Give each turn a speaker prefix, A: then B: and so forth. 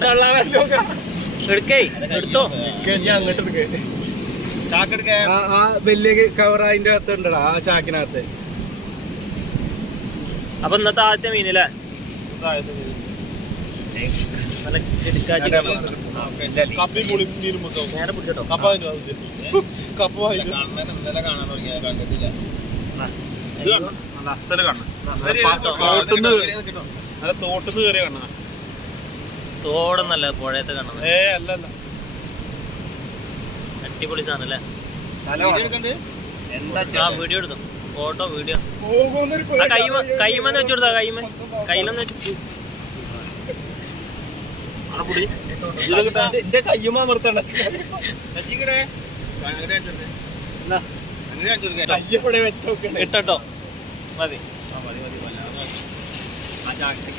A: തള്ളാനല്ലോ
B: എടുക്കേ എടുത്തോ
A: അങ്ങോട്ട് ആ വലിയ കവർ അതിന്റെ അകത്ത് ഉണ്ടടാ ആ ചാക്കിനകത്ത്
B: അപ്പൊ ഇന്നത്തെ ആദ്യത്തെ മീനല്ലേ നേരെ
A: വായിക്കും അസൽ കണ്ണ തോട്ടുന്ന് തോട്ടുന്ന് കയറിയ കണ്ണ
B: തോടൊന്നല്ല പുഴയത്തെ കാണുന്നത്.
A: ഏ അല്ലല്ല അല്ല.
B: അടിപൊളി സാധനം അല്ലേ? ആ വീഡിയോ എടുത്തു ഫോട്ടോ വീഡിയോ. ആ കൈമ കൈമെന്ന് വെച്ചു കൊടുത്താ കൈമ. കയ്യിലൊന്ന് വെച്ചു
A: എന്റെ കയ്യുമ നിർത്തണ്ട കയ്യവിടെ വെച്ചോക്കണേ
B: ഇട്ടോ മതി.
A: ആ ജാക്കറ്റ്